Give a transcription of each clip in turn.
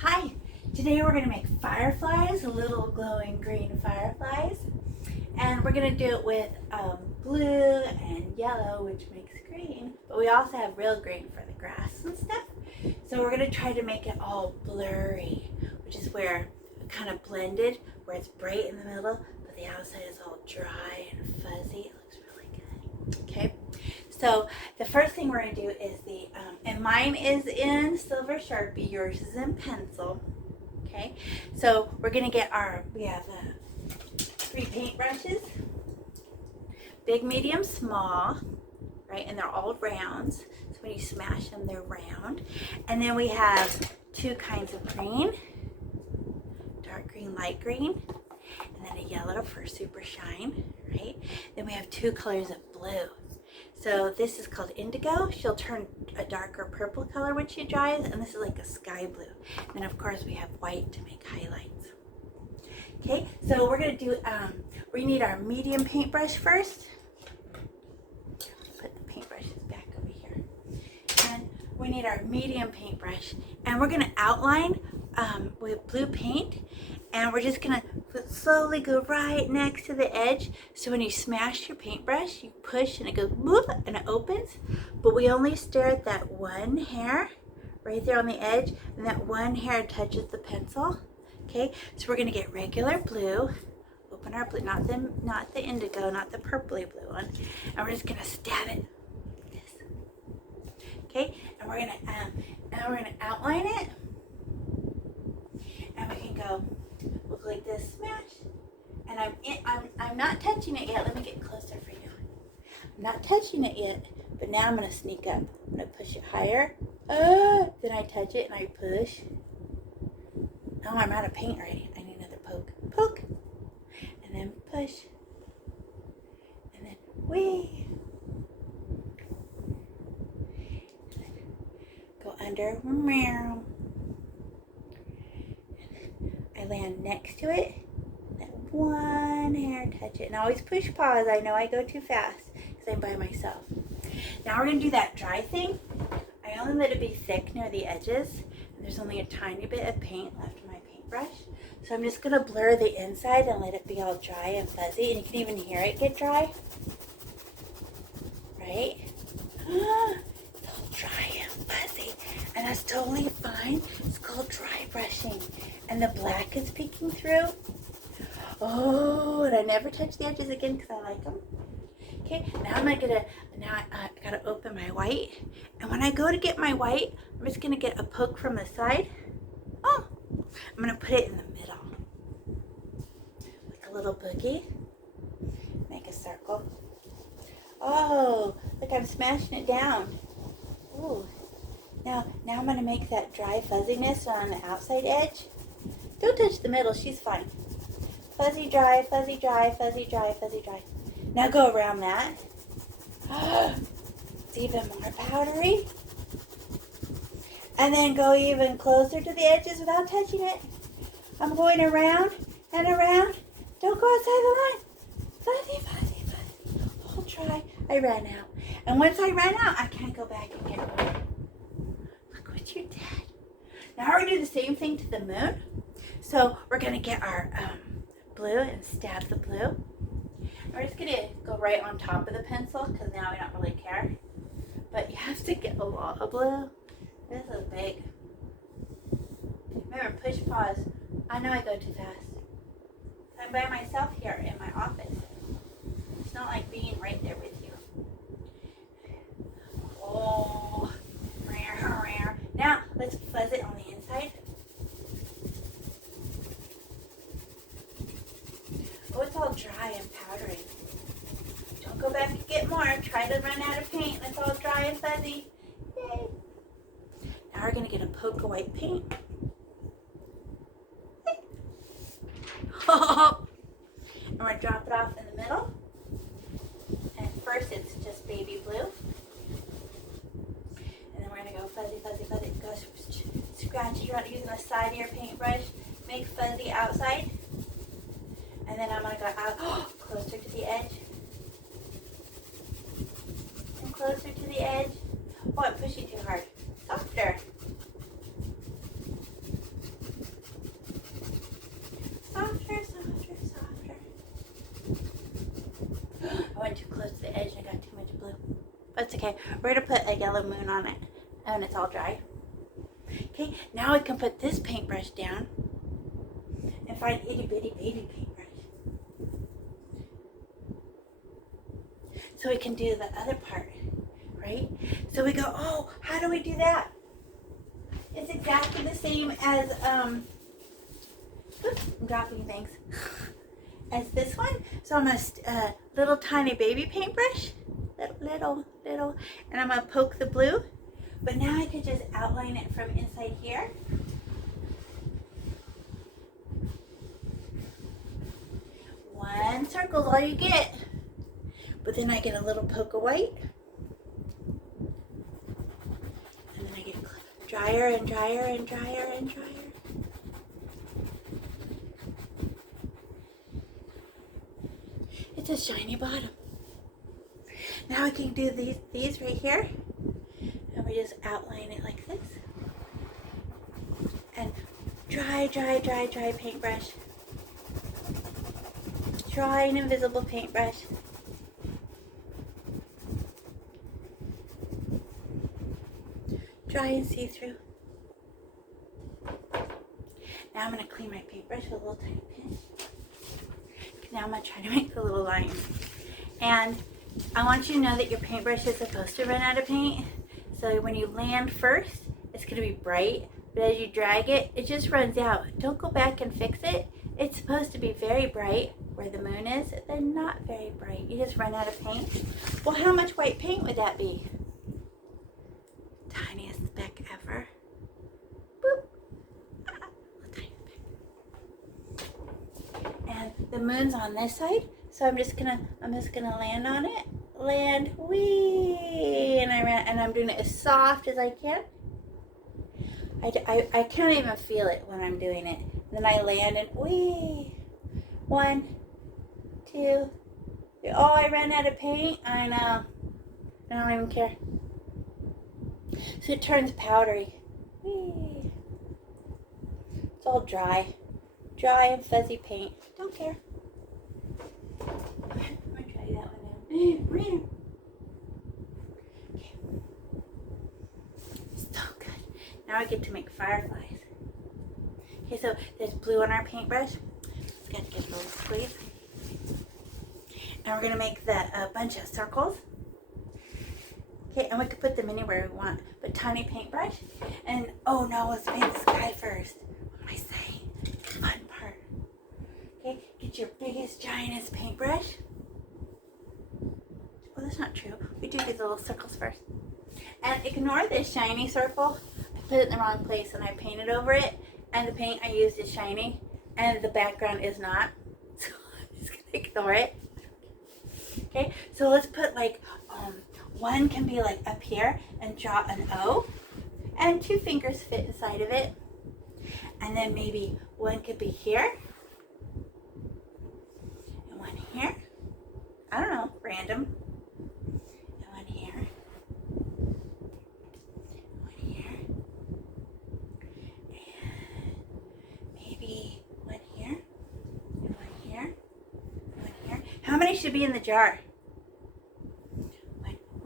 Hi! Today we're going to make fireflies, little glowing green fireflies. And we're going to do it with blue and yellow, which makes green. But we also have real green for the grass and stuff. So we're going to try to make it all blurry, which is where it kind of blended, where it's bright in the middle, but the outside is all dry and fuzzy. It looks really good. Okay, so the first thing we're going to do is and mine is in silver Sharpie, yours is in pencil. Okay, so we're going to get we have 3 paintbrushes, big, medium, small, right? And they're all rounds. So when you smash them, they're round. And then we have 2 kinds of green, dark green, light green, and then a yellow for super shine, right? Then we have 2 colors of blue. So this is called indigo. She'll turn a darker purple color when she dries, and this is like a sky blue. And then of course we have white to make highlights. Okay, so we're gonna do, we need our medium paintbrush first. Put the paintbrushes back over here. And we need our medium paintbrush, and we're gonna outline with blue paint, and we're just gonna slowly go right next to the edge. So when you smash your paintbrush, you push and it goes boop and it opens, but we only stare at that one hair right there on the edge, and that one hair touches the pencil. Okay, so we're gonna get regular blue, open our blue, not the indigo, not the purpley blue one, and we're just gonna stab it like this. Okay, and we're gonna outline it, and we can go look like this, smash. And I'm not touching it yet. Let me get closer for you. I'm not touching it yet, but now I'm gonna sneak up. I'm gonna push it higher. Then I touch it and I push. Oh, I'm out of paint already. I need another poke. Poke. And then push. And then whee. And then go under. Meow. I land next to it. Let one hair touch it. And always push pause. I know I go too fast because I'm by myself. Now we're going to do that dry thing. I only let it be thick near the edges. And there's only a tiny bit of paint left in my paintbrush. So I'm just going to blur the inside and let it be all dry and fuzzy. And you can even hear it get dry. Right? It's all dry and fuzzy. And that's totally fine. It's called dry brushing. And the black is peeking through. Oh, and I never touch the edges again because I like them. Okay, now I gotta open my white. And when I go to get my white, I'm just gonna get a poke from the side. Oh, I'm gonna put it in the middle. Like a little boogie. Make a circle. Oh, look, I'm smashing it down. Ooh. Now I'm gonna make that dry fuzziness on the outside edge. Don't touch the middle, she's fine. Fuzzy, dry, fuzzy, dry, fuzzy, dry, fuzzy, dry. Now go around that. It's even more powdery. And then go even closer to the edges without touching it. I'm going around and around. Don't go outside the line. Fuzzy, fuzzy, fuzzy. All dry. I ran out. And once I ran out, I can't go back and get more. Look what you did. Now we're going to do the same thing to the moon. So we're going to get our blue and stab the blue. And we're just going to go right on top of the pencil because now we don't really care. But you have to get a lot of blue. This is big. Remember, push pause. I know I go too fast. I'm by myself here in my office. It's not like being right there with you. Oh, rare. Now let's fuzz it on the inside. Oh, it's all dry and powdery. Don't go back and get more. Try to run out of paint. It's all dry and fuzzy. Yay. Now we're going to get a poke of white paint. And we're going to drop it off in the middle. And first it's just baby blue. And then we're going to go fuzzy, fuzzy, fuzzy. Go scratch it around using the side of your paintbrush. Make fuzzy outside. And then I'm going to go out closer to the edge. And closer to the edge. Oh, I'm pushing too hard. Softer. okay. We're going to put a yellow moon on it when it's all dry. Okay, now we can put this paintbrush down and find itty bitty baby paintbrush. So we can do the other part, right? So we go, oh, how do we do that? It's exactly the same as, oops, I'm dropping things, as this one. So I'm a little tiny baby paintbrush, little, and I'm gonna poke the blue. But now I could just outline it from inside here. One circle's all you get. But then I get a little poke of white. And then I get drier and drier and drier and drier. It's a shiny bottom. Now I can do these right here. And we just outline it like this. And dry paintbrush. Dry and invisible paintbrush. Dry and see-through. Now I'm going to clean my paintbrush with a little tiny pinch. Now I'm going to try to make the little lines. And I want you to know that your paintbrush is supposed to run out of paint. So when you land first, it's going to be bright. But as you drag it, it just runs out. Don't go back and fix it. It's supposed to be very bright where the moon is. They're not very bright. You just run out of paint. Well, how much white paint would that be? Tiniest speck ever. Boop. Tiny speck. And the moon's on this side, so I'm just gonna land on it. Land, wee, and I'm doing it as soft as I can. I can't even feel it when I'm doing it. And then I land and wee. 1, 2, 3. Oh, I ran out of paint. I know. I don't even care. So it turns powdery. Whee. It's all dry. Dry and fuzzy paint. Don't care. I'm going to try that one now. Okay. So good. Now I get to make fireflies. Okay, so there's blue on our paintbrush. Just got to get a little squeeze. And we're going to make a bunch of circles. Okay, and we could put them anywhere we want, but tiny paintbrush. And oh no, let's paint the sky first. What am I saying? Fun part. Okay, get your biggest, giantest paintbrush. Oh, that's not true. We do these little circles first. And ignore this shiny circle. I put it in the wrong place and I painted over it. And the paint I used is shiny, and the background is not. So I'm just gonna ignore it. Okay, so let's put like, one can be like up here and draw an O, and 2 fingers fit inside of it. And then maybe one could be here, and one here. I don't know, random. And one here, one here, and maybe one here, and one here, one here. How many should be in the jar?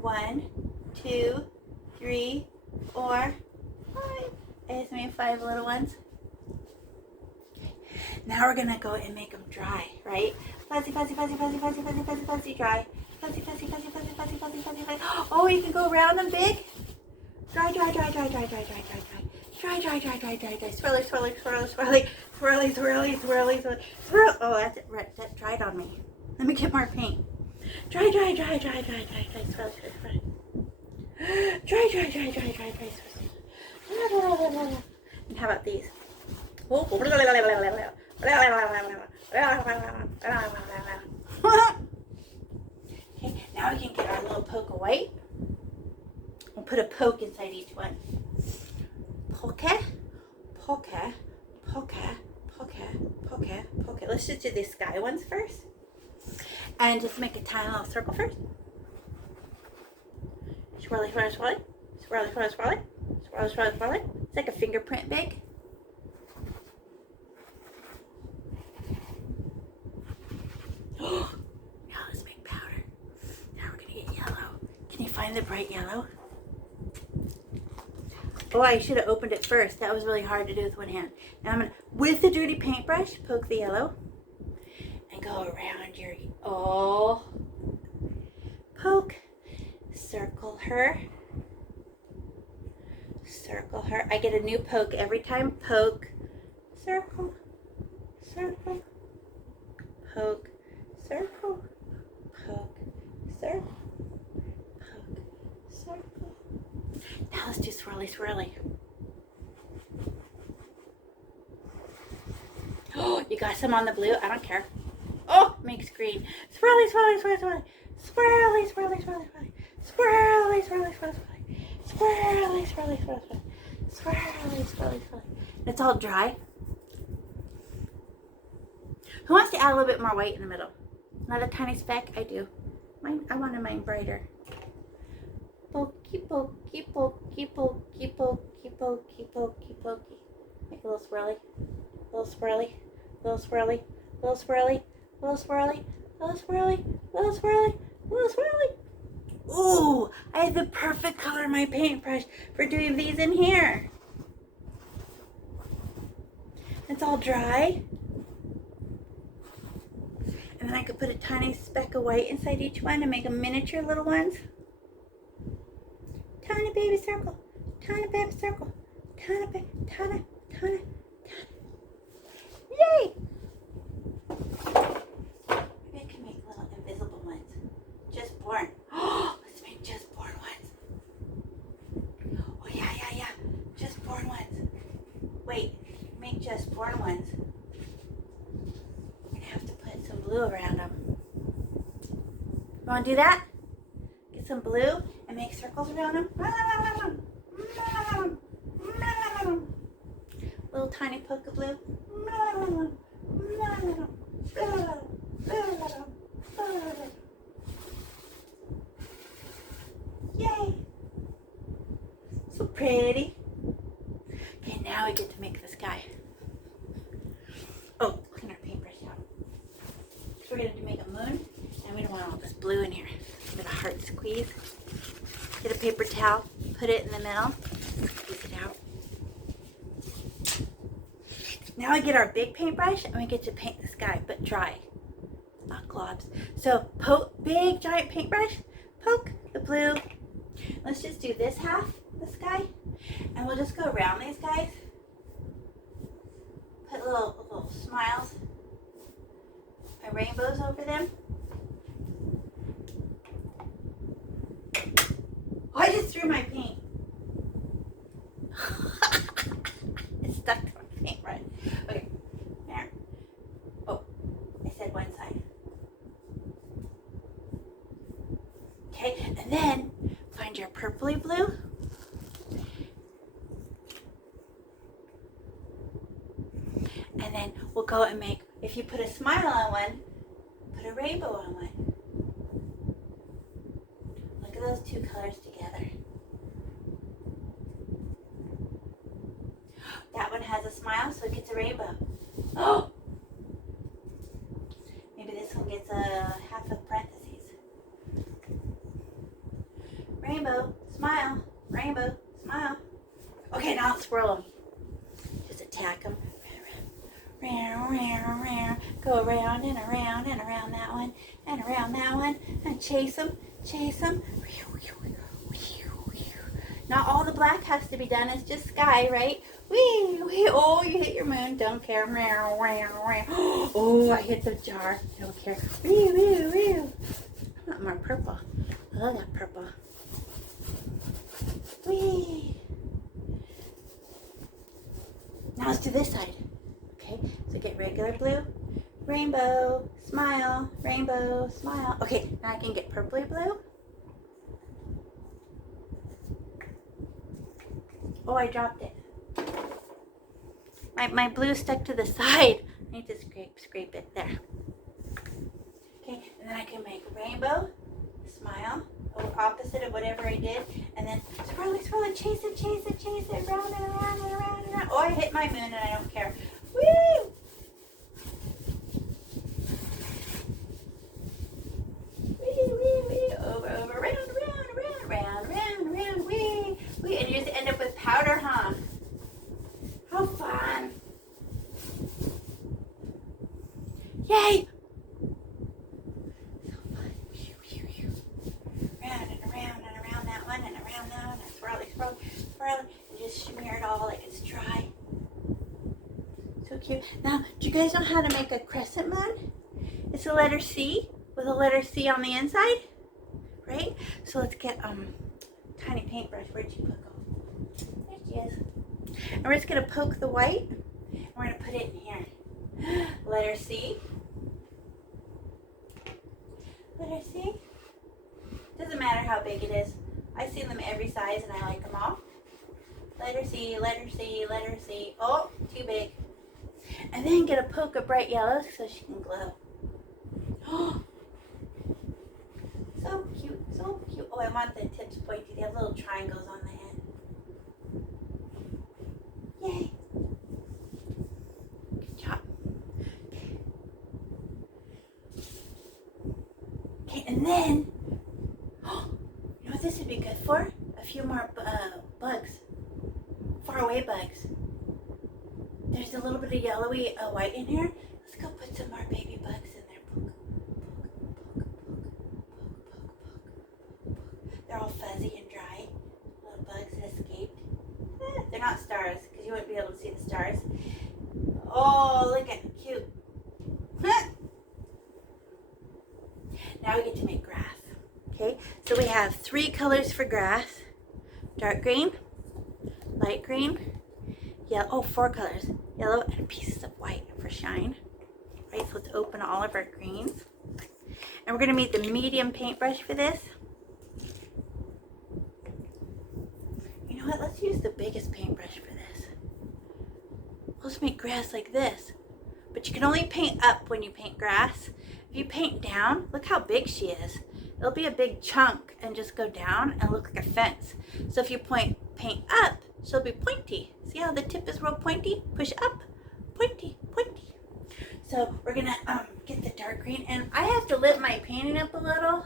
1, 2, 3, 4, 5. I just made 5 little ones. Okay. Now we're gonna go and make them dry, right? Fuzzy, fuzzy, fuzzy, fuzzy, fuzzy, fuzzy, fuzzy, fuzzy, dry. Fuzzy, fuzzy, fuzzy, fuzzy, fuzzy, fuzzy, fuzzy, fuzzy. Oh, you can go round them big. Dry, dry, dry, dry, dry, dry, dry, dry, dry. Dry, dry, dry, dry, dry, dry. Swirly, swirly, swirly, swirly, swirly, swirly, swirly, swirly, swirl. Oh, that's it. That dried on me. Let me get more paint. Dry, dry, dry, dry, dry, dry, dry, swirl, swirl, swirl. Dry, dry, dry, dry, dry, dry, swirl. And how about these? Okay, now we can get our little poke of white. We'll put a poke inside each one. Poke, poke, poke, poke, poke, poke. Let's just do the sky ones first. And just make a tiny little circle first. Swirly, swirly, swirly. Swirly, swirly, swirly. Swirly, swirly, swirly. It's like a fingerprint big. Now let's make powder. Now we're going to get yellow. Can you find the bright bright yellow. Oh, I should have opened it first. That was really hard to do with one hand. Now I'm going to, with the dirty paintbrush, poke the yellow and go around your, oh, poke, circle her, circle her. I get a new poke every time. Poke, circle, circle, poke, circle, poke, circle, poke, circle. Now let's do swirly, swirly. Oh, you got some on the blue? I don't care. Oh, makes green. Swirly, swirly, swirly, swirly. Swirly, swirly, swirly, swirly. Swirly, swirly, swirly, swirly. Swirly, swirly, swirly, swirly. Swirly, swirly, swirly. It's all dry. Who wants to add a little bit more white in the middle? Another tiny speck? I do. Mine, I wanted mine brighter. Pokey, pokey, pokey, pokey, pokey, pokey, pokey, pokey. Make a little swirly. Little swirly. Little swirly. Little swirly. Little swirly. Little swirly. Little swirly. Little swirly. Ooh, I have the perfect color in my paintbrush for doing these in here. It's all dry. And then I could put a tiny speck of white inside each one and make them miniature little ones. Tiny baby circle. Tiny baby circle. Tiny baby, tiny, tiny, tiny. Yay! Maybe I can make little invisible ones. Just born. Oh, let's make just born ones. Oh, yeah, yeah, yeah. Just born ones. Wait, make just born ones. I'm going to have to put some blue around them. You want to do that? Get some blue and make circles around them. Little tiny poke of blue. Yay! So pretty. Okay, now we get to make the sky. Oh, clean our paintbrush out. So we're going to make a moon, and we don't want all this blue in here. Give it a heart squeeze. Get a paper towel, put it in the middle, squeeze it out. Now I get our big paintbrush and we get to paint the sky, but dry, not globs. So poke, big giant paintbrush, poke the blue. Let's just do this half, the sky, and we'll just go around these guys. Put little smiles and rainbows over them. Oh, I just threw my paint. It's stuck to my paintbrush. Okay, there. Oh, I said one side. Okay, and then find your purpley blue. And then we'll go and make, if you put a smile on one, put a rainbow on one. Look at those two colors together. That one has a smile, so it gets a rainbow. Oh! Maybe this one gets a half of parentheses. Rainbow, smile, rainbow, smile. Okay, now let's swirl them. Just attack them. Go around and around and around that one and around that one and chase them, chase them. Not all the black has to be done. It's just sky, right? Wee, wee. Oh, you hit your moon. Don't care. Oh, I hit the jar. Don't care. Wee, wee, wee. I want more purple. I love that purple. Wee. Now let's do this side. Okay, so get regular blue, rainbow, smile, rainbow, smile. Okay, now I can get purpley blue. Oh, I dropped it. My blue stuck to the side. I need to scrape it there. Okay, and then I can make rainbow, smile, opposite of whatever I did, and then swirly, swirly, chase it, round and around and around and around. Oh, I hit my moon and I don't care. Woo! Wee, wee, wee, over, round, round, round, round, round. Yay! Around and around and around that one and around that one and swirly, and just smear it all like it's dry. So cute. Now, do you guys know how to make a crescent moon? It's a letter C with a letter C on the inside, right? So let's get tiny paintbrush. Where'd you poke? There she is. And we're just gonna poke the white, and we're gonna put it in here. Letter C. Letter C. Doesn't matter how big it is. I've seen them every size and I like them all. Letter C, letter C, letter C. Oh, too big. And then get a poke of bright yellow so she can glow. Oh, so cute, so cute. Oh, I want the tips pointy. They have little triangles on the end. Yay. Good job. Okay, and then, you know what this would be good for? A few more bugs. Faraway bugs. There's a little bit of yellowy white in here. Let's go put some more baby bugs in there. Poke, poke. They're all fuzzy and dry. Little bugs that escaped. They're not stars because you wouldn't be able to see the stars. Oh, look at them. Cute. Now we get to make grass. Okay, so we have 3 colors for grass. Dark green, light green, yellow, oh, 4 colors. Yellow and pieces of white for shine. Right, so let's open all of our greens. And we're gonna need the medium paintbrush for this. You know what, let's use the biggest paintbrush for this. Let's make grass like this. But you can only paint up when you paint grass. If you paint down, look how big she is. It'll be a big chunk and just go down and look like a fence. So if you paint up, she'll be pointy. See how the tip is real pointy? Push up, pointy, pointy. So we're gonna get the dark green, and I have to lift my painting up a little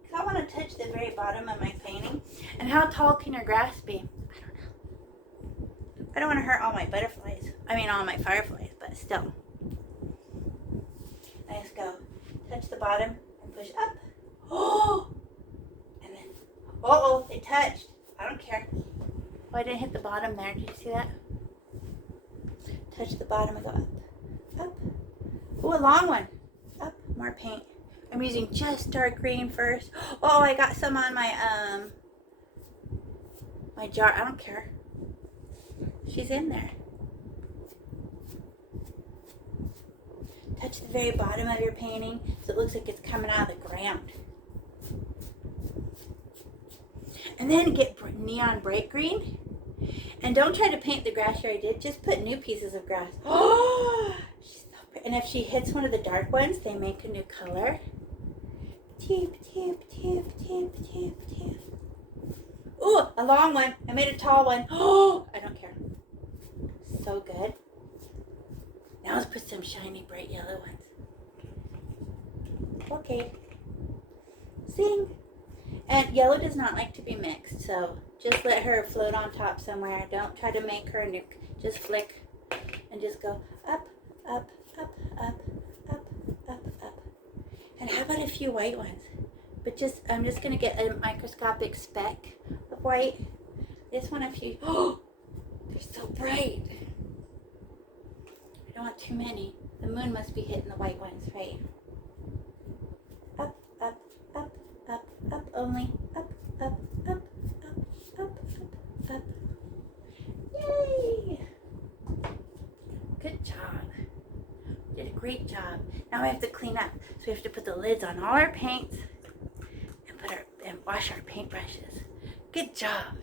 because I want to touch the very bottom of my painting. And how tall can your grass be? I don't know. I don't want to hurt all my butterflies. I mean all my fireflies, but still. I just go touch the bottom and push up. Oh! And then, uh-oh, they touched. I don't care. Oh, I didn't hit the bottom there. Did you see that? Touch the bottom and go up. Up. Oh, a long one. Up. More paint. I'm using just dark green first. Oh, I got some on my my jar. I don't care. She's in there. Touch the very bottom of your painting so it looks like it's coming out of the ground. And then get neon bright green. And don't try to paint the grass you already did. Just put new pieces of grass. Oh, she's so pretty. And if she hits one of the dark ones, they make a new color. Tip, tip, tip, tip, tip, tip. Ooh, a long one. I made a tall one. Oh, I don't care. So good. Now let's put some shiny, bright yellow ones. Okay. Sing. And yellow does not like to be mixed, so just let her float on top somewhere. Don't try to make her a nuke. Just flick and just go up, up, up, up, up, up, up. And how about a few white ones? But just, I'm just going to get a microscopic speck of white. This one a few. Oh, they're so bright. I don't want too many. The moon must be hitting the white ones, right? Up, up, up, up, up only. Up, up, up, up, up, up, up. Yay! Good job. You did a great job. Now we have to clean up. So we have to put the lids on all our paints and wash our paintbrushes. Good job.